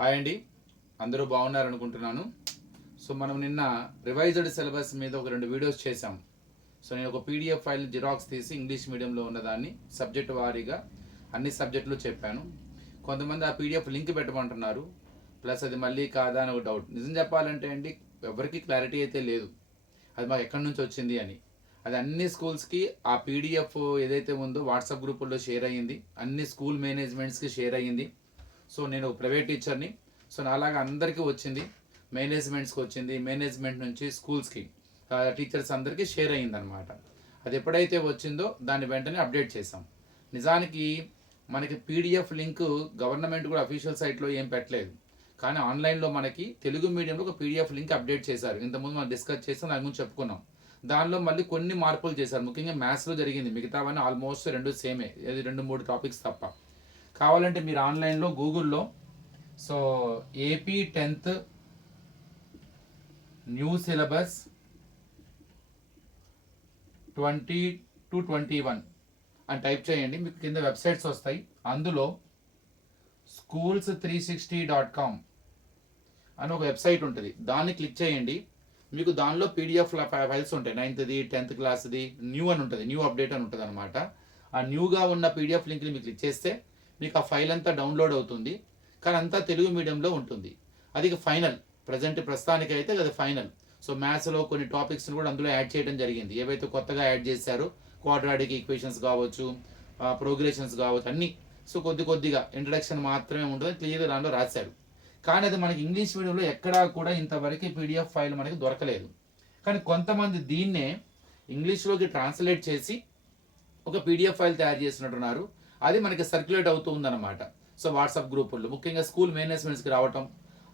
Hi అండి, అందరూ బాగున్నారనుకుంటున్నాను. So మనం నిన్న రివైజ్డ్ సిలబస్ మీద ఒక 2 వీడియోస్ చేశాం. సో నేను ఒక పీడిఎఫ్ ఫైల్ జిరాక్స్ తీసి ఇంగ్లీష్ మీడియంలో ఉన్నదాన్ని సబ్జెక్ట్ వారీగా అన్ని సబ్జెక్టులు చెప్పాను. కొంతమంది ఆ పీడిఎఫ్ లింక్ పెట్టమంటున్నారు, ప్లస్ అది మళ్ళీ కాదా అని ఒక డౌట్. నిజం చెప్పాలంటే అండి, ఎవరికి క్లారిటీ అయితే లేదు అది మాకు ఎక్కడి నుంచి వచ్చింది అని. అది అన్ని స్కూల్స్కి ఆ పీడిఎఫ్ ఏదైతే ఉందో వాట్సాప్ గ్రూపుల్లో షేర్ అయ్యింది, అన్ని స్కూల్ మేనేజ్మెంట్స్కి షేర్ అయ్యింది. సో నేను ప్రైవేట్ టీచర్ని, సో నాలాగా అందరికీ వచ్చింది, మేనేజ్మెంట్స్కి వచ్చింది, మేనేజ్మెంట్ నుంచి స్కూల్స్కి టీచర్స్ అందరికీ షేర్ అయ్యిందనమాట. అది ఎప్పుడైతే వచ్చిందో దాన్ని వెంటనే అప్డేట్ చేసాం. నిజానికి మనకి పీడిఎఫ్ లింక్ గవర్నమెంట్ కూడా అఫీషియల్ సైట్లో ఏం పెట్టలేదు, కానీ ఆన్లైన్లో మనకి తెలుగు మీడియంలో ఒక పీడిఎఫ్ లింక్ అప్డేట్ చేశారు. ఇంతకుముందు మనం డిస్కస్ చేసాం, దాని గురించి చెప్పుకున్నాం. దానిలో మళ్ళీ కొన్ని మార్పులు చేశారు, ముఖ్యంగా మ్యాథ్స్లో జరిగింది. మిగతావన్నీ ఆల్మోస్ట్ రెండు సేమే, అది 2-3 టాపిక్స్ తప్ప. కావాలంటే మీరు ఆన్లైన్లో గూగుల్లో so AP 10th new syllabus 20-21 అని టైప్ చేయండి, మీకు కింద వెబ్సైట్స్ వస్తాయి. అందులో schools360.com అని ఒక వెబ్సైట్ ఉంటుంది, దాన్ని క్లిక్ చేయండి. మీకు దానిలో పీడిఎఫ్ ఫైల్స్ ఉంటాయి. 9th 10th క్లాస్ది న్యూ అని ఉంటుంది, న్యూ అప్డేట్ అని ఉంటుంది అనమాట. ఆ న్యూగా ఉన్న పీడిఎఫ్ లింక్ని మీకు క్లిక్ చేస్తే మీకు ఆ ఫైల్ అంతా డౌన్లోడ్ అవుతుంది, కానీ అంతా తెలుగు మీడియంలో ఉంటుంది. అది ఫైనల్, ప్రస్తుతానికి అయితే అది ఫైనల్. సో మ్యాథ్స్లో కొన్ని టాపిక్స్ని కూడా అందులో యాడ్ చేయడం జరిగింది, ఏవైతే కొత్తగా యాడ్ చేశారో క్వాడ్రాటిక్ ఈక్వేషన్స్ కావచ్చు, ప్రోగ్రెషన్స్ కావచ్చు, అన్నీ. సో కొద్దిగా ఇంట్రడక్షన్ మాత్రమే ఉంటుంది, క్లియర్గా దాంట్లో రాశారు. కానీ అది మనకి ఇంగ్లీష్ మీడియంలో ఎక్కడా కూడా ఇంతవరకు పీడిఎఫ్ ఫైల్ మనకి దొరకలేదు. కానీ కొంతమంది దీన్నే ఇంగ్లీష్లోకి ట్రాన్స్లేట్ చేసి ఒక పీడిఎఫ్ ఫైల్ తయారు చేసినట్టున్నారు. అది మనకి సర్క్యులేట్ అవుతూ ఉందన్నమాట. సో వాట్సాప్ గ్రూపుల్లో ముఖ్యంగా స్కూల్ మేనేజ్మెంట్స్కి రావటం,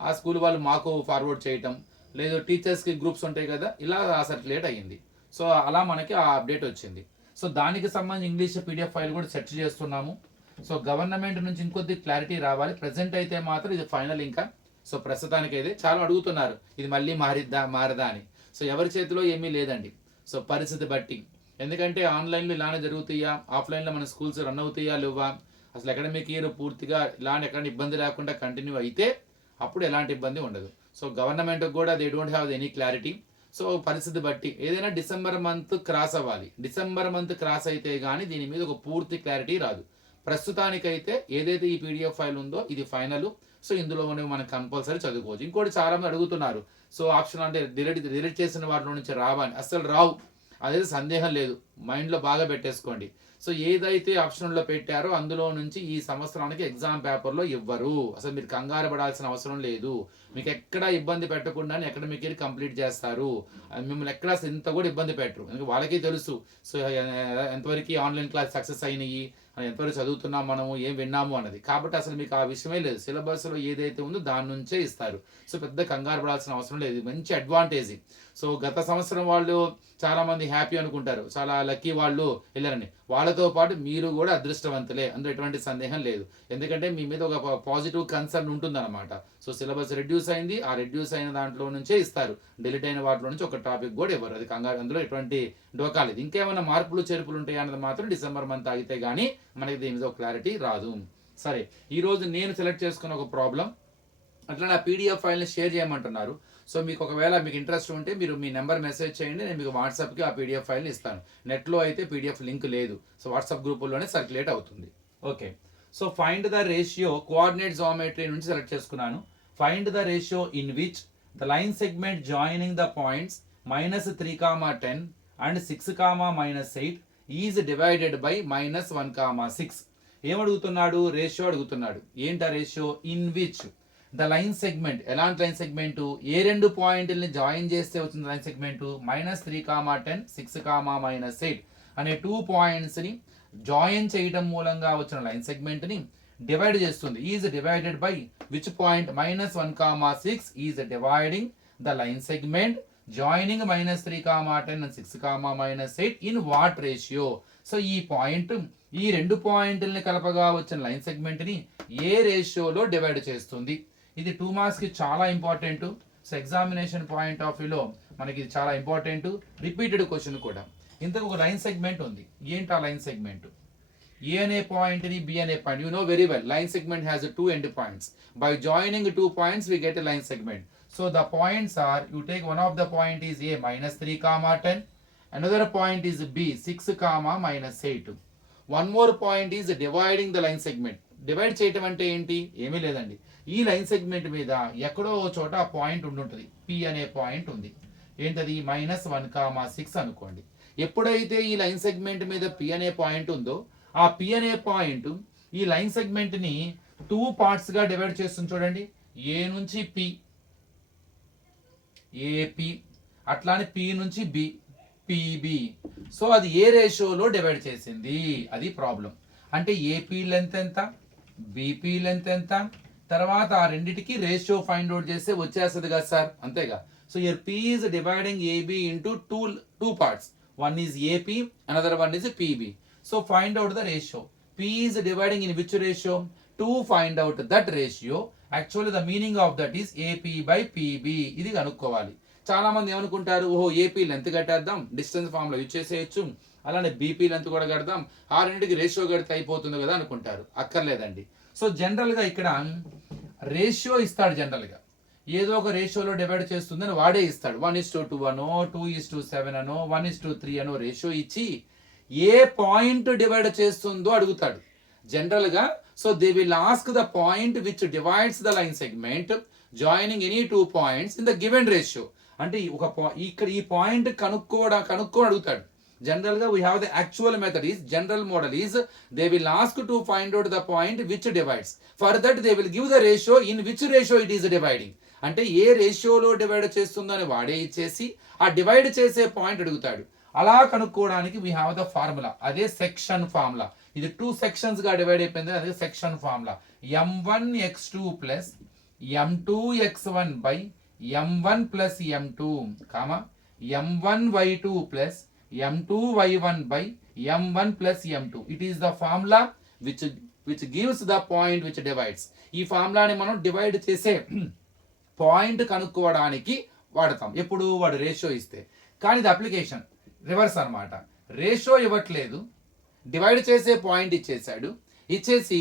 ఆ స్కూల్ వాళ్ళు మాకు ఫార్వర్డ్ చేయటం, లేదు టీచర్స్కి గ్రూప్స్ ఉంటాయి కదా, ఇలా సర్క్యులేట్ అయ్యింది. సో అలా మనకి ఆ అప్డేట్ వచ్చింది. సో దానికి సంబంధించి ఇంగ్లీష్ పీడిఎఫ్ ఫైల్ కూడా సెర్చ్ చేస్తున్నాము. సో గవర్నమెంట్ నుంచి ఇంకొద్ది క్లారిటీ రావాలి. ప్రజెంట్ అయితే మాత్రం ఇది ఫైనల్ ఇంకా. సో ప్రస్తుతానికి అయితే చాలా అడుగుతున్నారు, ఇది మళ్ళీ మారదా అని. సో ఎవరి చేతిలో ఏమీ లేదండి, సో పరిస్థితి బట్టి. ఎందుకంటే ఆన్లైన్లో ఇలానే జరుగుతాయా, ఆఫ్లైన్లో మన స్కూల్స్ రన్ అవుతాయా లేవా, అసలు అకాడమిక్ ఇయర్ పూర్తిగా ఇలాంటి ఎక్కడ ఇబ్బంది లేకుండా కంటిన్యూ అయితే అప్పుడు ఎలాంటి ఇబ్బంది ఉండదు. సో గవర్నమెంట్కి కూడా they don't have any clarity. So పరిస్థితి బట్టి ఏదైనా డిసెంబర్ మంత్ క్రాస్ అవ్వాలి. డిసెంబర్ మంత్ క్రాస్ అయితే కానీ దీని మీద ఒక పూర్తి క్లారిటీ రాదు. ప్రస్తుతానికైతే ఏదైతే ఈ పీడిఎఫ్ ఫైల్ ఉందో ఇది ఫైనల్. సో ఇందులో మనం కంపల్సరీ చదువుకోవచ్చు. ఇంకోటి చాలా మంది అడుగుతున్నారు, సో ఆప్షన్ అంటే డిలీట్ చేసిన వాటిలో నుంచి రావని. అస్సలు రావు, అదైతే సందేహం లేదు, మైండ్లో బాగా పెట్టేసుకోండి. సో ఏదైతే ఆప్షన్లో పెట్టారో అందులో నుంచి ఈ సంవత్సరానికి ఎగ్జామ్ పేపర్లో ఇవ్వరు. అసలు మీరు కంగారు పడాల్సిన అవసరం లేదు. మీకు ఎక్కడ ఇబ్బంది పెట్టకుండా అకాడమిక్ ఇయర్ కంప్లీట్ చేస్తారు. మిమ్మల్ని ఎక్కడ ఇంత కూడా ఇబ్బంది పెట్టరు, ఎందుకంటే వాళ్ళకి తెలుసు సో ఎంతవరకు ఆన్లైన్ క్లాస్ సక్సెస్ అయినాయి, ఎంతవరకు చదువుతున్నాం మనము, ఏం విన్నాము అన్నది. కాబట్టి అసలు మీకు ఆ విషయమే లేదు, సిలబస్లో ఏదైతే ఉందో దాని నుంచే ఇస్తారు. సో పెద్ద కంగారు పడాల్సిన అవసరం లేదు, మంచి అడ్వాంటేజ్. సో గత సంవత్సరం వాళ్ళు చాలామంది హ్యాపీ అనుకుంటారు, చాలా లక్కీ వాళ్ళు వెళ్ళారని. వాళ్ళతో పాటు మీరు కూడా అదృష్టవంతులే, అందులో ఎటువంటి సందేహం లేదు. ఎందుకంటే మీ మీద ఒక పాజిటివ్ కన్సర్న్ ఉంటుందన్నమాట. సో సిలబస్ రెడ్యూస్ అయింది, ఆ రెడ్యూస్ అయిన దాంట్లో నుంచే ఇస్తారు. డిలీట్ అయిన వాటిలో నుంచి ఒక టాపిక్ కూడా ఇవ్వరు. అది కంగారు, అందులో ఎటువంటి డోకాలేదు. ఇంకేమైనా మార్పులు చేర్పులు ఉంటాయి అన్నది మాత్రం డిసెంబర్ మంత్ ఆగితే కానీ మనకి దీని మీద ఒక క్లారిటీ రాదు. సరే, ఈరోజు నేను సెలెక్ట్ చేసుకున్న ఒక ప్రాబ్లం, అట్లా నా పీడిఎఫ్ ఫైల్ని షేర్ చేయమంటున్నారు. సో మీకు ఒకవేళ మీకు ఇంట్రెస్ట్ ఉంటే మీరు మీ నెంబర్ మెసేజ్ చేయండి, నేను మీకు వాట్సాప్కి ఆ పీడిఎఫ్ ఫైల్ని ఇస్తాను. నెట్లో అయితే పీడిఎఫ్ లింక్ లేదు, సో వాట్సాప్ గ్రూపుల్లోనే సర్క్యులేట్ అవుతుంది. Okay, so find the ratio coordinate geometry నుంచి సెలెక్ట్ చేసుకున్నాను. Find the ratio in which the line segment joining the points -3, 10 and 6, -8 is divided by -1, 6. ఏమడుగుతున్నాడు? రేషియో అడుగుతున్నాడు. ఏంటా ratio? In which the line segment, ఎలాంటి line segment, ఏ 2 పాయింట్లని join చేస్తే వచ్చింది లైన్ సెగ్మెంట్, -3, 10, 6, -8 అనే 2 పాయింట్స్ని జాయిన్ చేయడం మూలంగా వచ్చిన లైన్ సెగ్మెంట్ని డివైడ్ చేస్తుంది. Is divided by which point, -1, 6 is dividing the line segment joining -3, 10 and 6, -8 in what ratio. So ఈ పాయింట్, ఈ 2 పాయింట్లని కలపగా వచ్చిన లైన్ సెగ్మెంట్ని ఏ రేషియోలో డివైడ్ చేస్తుంది. ఇది 2 మార్క్స్కి చాలా important. So examination point of వ్యూలో మనకి ఇది చాలా ఇంపార్టెంట్, రిపీటెడ్ క్వశ్చన్ కూడా. ఇంతకు ఒక లైన్ సెగ్మెంట్ ఉంది, ఏంటి ఆ లైన్ సెగ్మెంట్? A అనే పాయింట్ ని B అనే point, you know very well line segment has 2 end points. By joining 2 points we get a line segment. So the points are, you take one of the point is A -3 comma 10, another point is B 6 comma -8. One more point is dividing the line segment. Divide చేయటం అంటే ఏంటి? ఏమీ లేదండి, ఈ line segment మీద ఎక్కడో ఓ చోట point ఉండుంటుంది, P అనే పాయింట్ ఉంది. ఏంటది? -1,6 అనుకోండి. ఎప్పుడైతే ఈ లైన్ సెగ్మెంట్ మీద P అనే పాయింట్ ఉందో, ఆ P అనే పాయింట్ ఈ లైన్ సెగ్మెంట్ ని 2 పార్ట్స్ గా డివైడ్ చేస్తుంది. చూడండి, A నుంచి P, AP, అట్లానే P నుంచి B, PB. సో అది ఏ రేషియోలో డివైడ్ చేసింది, అది ప్రాబ్లం. అంటే AP లెంత్ ఎంత, BP లెంత్ ఎంత, తర్వాత ఆ రెండిటికి రేషియో ఫైండ్ అవుట్ చేస్తే వచ్చేస్తుంది కదా సార్, అంతేగా. So here P is dividing AB into two parts. One is AP, another one is PB. So find out the ratio. P is dividing in which ratio? To find out that ratio. Actually the meaning of that is AP by PB. ఇది కనుక్కోవాలి. చాలా మంది ఏమనుకుంటారు, ఓహో AP length కట్టేద్దాం, distance form లో use చేసేయచ్చు, అలానే BP length కూడా కడదాం, ఆ రెండింటికి రేషియో కడితే అయిపోతుంది కదా అనుకుంటారు. అక్కర్లేదండి. సో జనరల్ గా ఇక్కడ రేషియో ఇస్తాడు, జనరల్ గా ఏదో ఒక రేషియోలో డివైడ్ చేస్తుందని వాడే ఇస్తాడు. 1:2 అనో, 2:7 అనో, 1:3 అనో రేషియో ఇచ్చి ఏ పాయింట్ డివైడ్ చేస్తుందో అడుగుతాడు జనరల్ గా. So they will ask the point which divides the line segment joining any 2 points in the given ratio. అంటే ఇక్కడ ఈ పాయింట్ కనుక్కో అడుగుతాడు. జనరల్ గా we have the actual method is, general model is, they will ask to find out the point which divides. For that they will give the ratio in which ratio it is dividing. అంటే ఏ రేషియోలో divide చేస్తుందని వాడే ఇచ్చేసి ఆ divide చేసే point అడుగుతాడు. అలా కనుక్కోవడానికి వీ హ్యావ్ ద ఫార్ములా, అదే సెక్షన్ ఫార్ములా. ఇది 2 సెక్షన్స్ గా డివైడ్ అయిపోయింది, అదే section formula. M1x2 plus M2x1 by M1 plus M2 comma M1y2 plus M2y1 by M1 plus M2. It is the formula which gives the point which divides. ఈ ఫార్ములాని మనం divide చేసే point కనుక్కోవడానికి వాడతాం, ఎప్పుడు వాడు రేషియో ఇస్తే. కానీ ఇది అప్లికేషన్ రివర్స్ అనమాట. రేషియో ఇవ్వట్లేదు, డివైడ్ చేసే పాయింట్ ఇచ్చేసి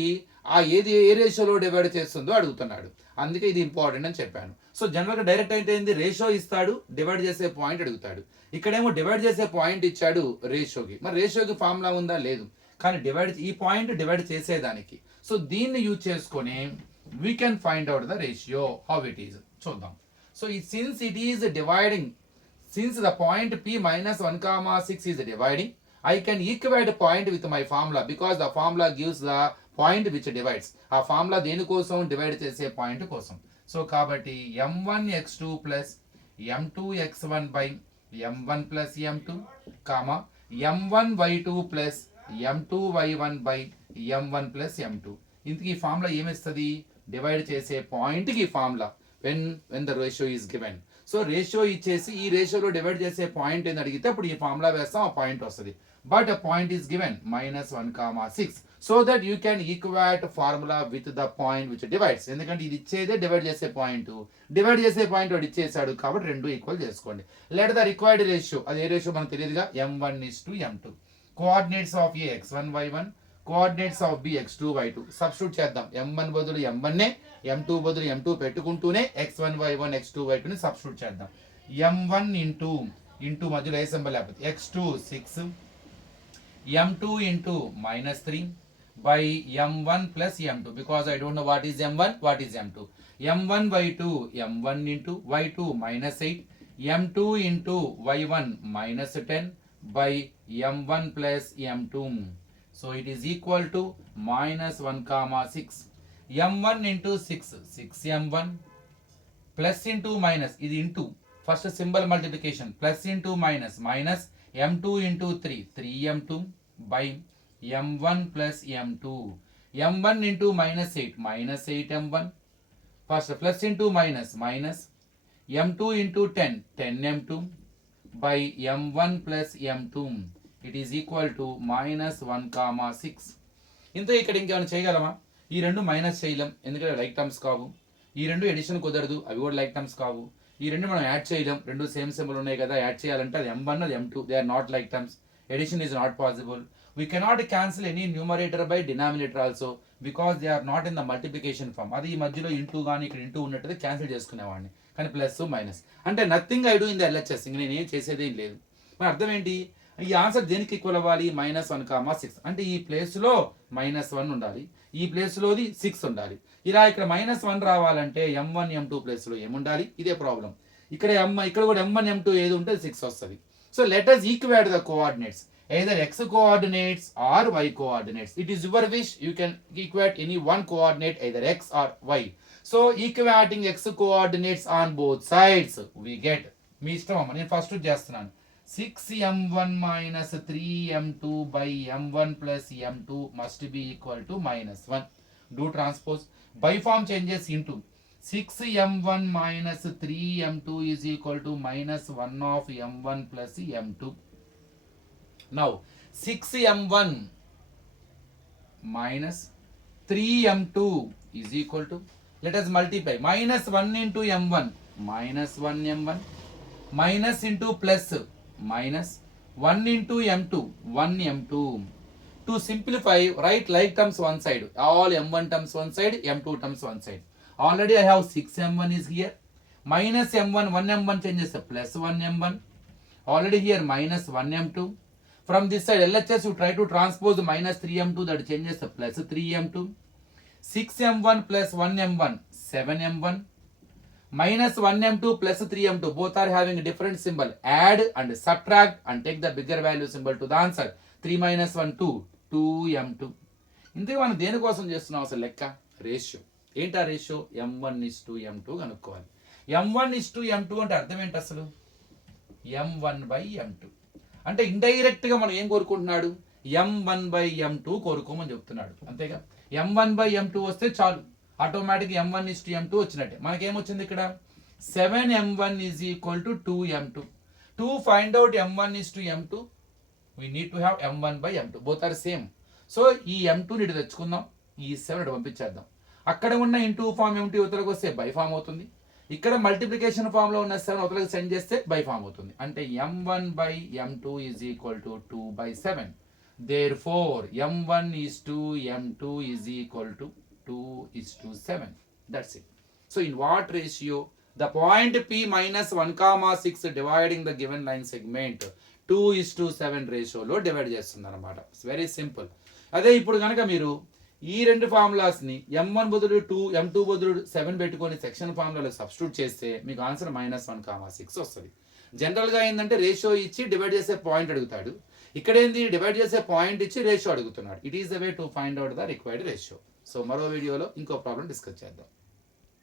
ఆ ఏ రేషియోలో డివైడ్ చేస్తుందో అడుగుతున్నాడు. అందుకే ఇది ఇంపార్టెంట్ అని చెప్పాను. సో జనరల్గా డైరెక్ట్ అయితే ఏంది, రేషియో ఇస్తాడు, డివైడ్ చేసే పాయింట్ అడుగుతాడు. ఇక్కడేమో డివైడ్ చేసే పాయింట్ ఇచ్చాడు రేషియోకి. మరి రేషియోకి ఫార్ములా ఉందా? లేదు. కానీ ఈ పాయింట్ డివైడ్ చేసేదానికి. సో దీన్ని యూజ్ చేసుకొని we can find out the ratio, how it is. చూద్దాం. So since it is dividing, since the point P minus 1,6 is dividing, I can equate point with my formula because the formula gives the point which divides. ఆ formula దేనికోసం? Divide చేసే point కోసం. So కాబట్టి M1x2 plus M2x1 by M1 plus M2 comma M1y2 plus M2y1 by M1 plus M2. ఇంతకీ ఈ formula ఏమిస్తుంది? Divide చేసే point కి formula when the ratio is given. So ratio ఇచ్చేసి ఈ రేషియోలో డివైడ్ చేసే పాయింట్ అని అడిగితే అప్పుడు ఈ ఫార్ములా వేస్తాం, ఆ పాయింట్ వస్తుంది. But a point is given -1,6 so that you can equate formula with the point which divides. ఎందుకంటే ఇది ఇచ్చేదే డివైడ్ చేసే పాయింట్, డివైడ్ చేసే పాయింట్ వాడు ఇచ్చేసాడు కాబట్టి రెండు ఈక్వల్ చేసుకోండి. లెట్ ద రిక్వైర్డ్ రేషియో, అది ఏ రేషియో మనకు తెలియదుగా, M1:M2. Coordinates of A x1 y1, coordinates of B x2 y2. Substitute చేద్దాం. M1 బదులు M1, M2 బదులు M2 పెట్టుకుంటూనే x1 y1 x2 y2 ని సబ్స్టిట్యూట్ చేద్దాం. M1 ఇంటూ మధ్యలో ఏ సింబల్ లేకపోతే x2 6, M2 into -3 by M1 plus M2 because I don't know what is M1, what is M2. M1 y2, M1 into y2 -8, M2 into y1 -10 by M1 plus M2. So it is equal to -1,6. M1 into 6, 6M1 plus into minus, ఇది into first symbol multiplication, plus into minus, minus M2 into 3, 3M2 by M1 plus M2. M1 into -8, -8M1. First plus into minus, minus M2 into 10, 10M2 by M1 plus M2. It is equal to -1,6. ఇంత ఇక్కడ ఇంకేమైనా చేయగలమా? ఈ రెండు minus చేయలేం ఎందుకంటే like terms కావు. ఈ రెండు ఎడిషన్ కుదరదు, అవి కూడా లైక్ టర్మ్స్ కావు. ఈ రెండు మనం యాడ్ చేయలేం, రెండు సేమ్ సింబల్ ఉన్నాయి కదా, యాడ్ చేయాలంటే అది M1 అది M2, they are not like terms. Addition is not possible. we cannot cancel any numerator by denominator also because they are not in the multiplication form. అది ఈ మధ్యలో ఇంటూ కానీ ఇక్కడ ఇంటూ ఉన్నట్టు క్యాన్సిల్ చేసుకునేవాడిని, కానీ ప్లస్ మైనస్ అంటే nothing I do in the LHS. ఇంక నేను ఏం చేసేదేం లేదు. మరి అర్థం ఏంటి, ఈ ఆన్సర్ దేనికి ఈక్వల్ అవ్వాలి, -1, 6 అంటే ఈ ప్లేస్లో -1 ఉండాలి, ఈ ప్లేస్లోది 6 ఉండాలి. ఇలా ఇక్కడ -1 రావాలంటే m1 m2 ప్లేస్లో ఏముండాలి, ఇదే ప్రాబ్లం. ఇక్కడ ఇక్కడ కూడా m1 m2 ఏది ఉంటే 6 వస్తుంది. So let us equate the coordinates, either x coordinates or y coordinates. It is your wish, you can equate any one coordinate, either x or y. So equating x coordinates on both sides we get, మీ ఇష్టం అమ్మ, నేను first చేస్తున్నాను. 6m1 minus 3m2 by m1 plus m2 must be equal to -1. Do transpose. By form changes into 6m1 minus 3m2 is equal to -1 of m1 plus m2. Now 6m1 minus 3m2 is equal to, let us multiply, -1 into m1, -1 m1, minus into plus, minus 1 into m2, 1 m2. To simplify, write like terms one side, all m1 terms one side, m2 terms one side. Already I have 6m1 is here, minus m1, 1 m1 changes to plus 1 m1, already here minus 1 m2. From this side LHS you try to transpose minus 3m2, that changes to plus 3m2. 6m1 plus 1 m1, 7m1, minus 1 m2 plus 3 m2, both are having a different symbol. Add and subtract and take the bigger value symbol to the answer. 3 minus 1 2, 2 m2. ఇందుకు మనం దేనికోసం చేస్తున్నాం అసలు లెక్క, ratio. ఏంటా ratio, m1:m2 కనుక్కోవాలి. m1:m2 అంటే అర్థం ఏంటి అసలు, m1/m2 అంటే ఇండైరెక్ట్గా మనం ఏం కోరుకుంటున్నాడు, m1/m2 కోరుకోమని చెప్తున్నాడు, అంతేగా. m1/m2 వస్తే చాలు, ఆటోమేటిక్ m1:m2 వచ్చినట్టే. మనకేమొచ్చింది ఇక్కడ 7m1 is equal to 2m2. To find out m1:m2 we need to have m1/m2, both are same. So ఈ m2 ఇటు తెచ్చుకుందాం, ఈ 7 ఇటు పంపించేద్దాం. అక్కడ ఉన్న ఇంటూ ఫామ్ m2 యువతలకు వస్తే బై ఫామ్ అవుతుంది, ఇక్కడ మల్టిప్లికేషన్ ఫామ్ లో ఉన్న 7 అవతలకు సెండ్ చేస్తే బై ఫామ్ అవుతుంది. అంటే m1/m2 is equal to 2/7. Therefore m1:m2 is equal to 2:7. That's it. So in what ratio, the point P minus 1,6 dividing the given line segment 2:7 రేషియోలో divide చేస్తుంది అనమాట. It's very simple. అదే ఇప్పుడు కనుక మీరు ఈ రెండు ఫార్ములాస్ని m1 బదులు 2, m2 బదులు 7 పెట్టుకొని సెక్షన్ ఫార్ములాలో సబ్స్టిట్యూట్ చేస్తే మీకు ఆన్సర్ -1,6 వస్తుంది. జనరల్గా ఏంటంటే రేషియో ఇచ్చి డివైడ్ చేసే పాయింట్ అడుగుతాడు, ఇక్కడ ఏంది డివైడ్ చేసే పాయింట్ ఇచ్చి రేషియో అడుగుతున్నాడు. It is the way to find out the required ratio. So మరో వీడియోలో ఇంకో ప్రాబ్లం డిస్కస్ చేద్దాం.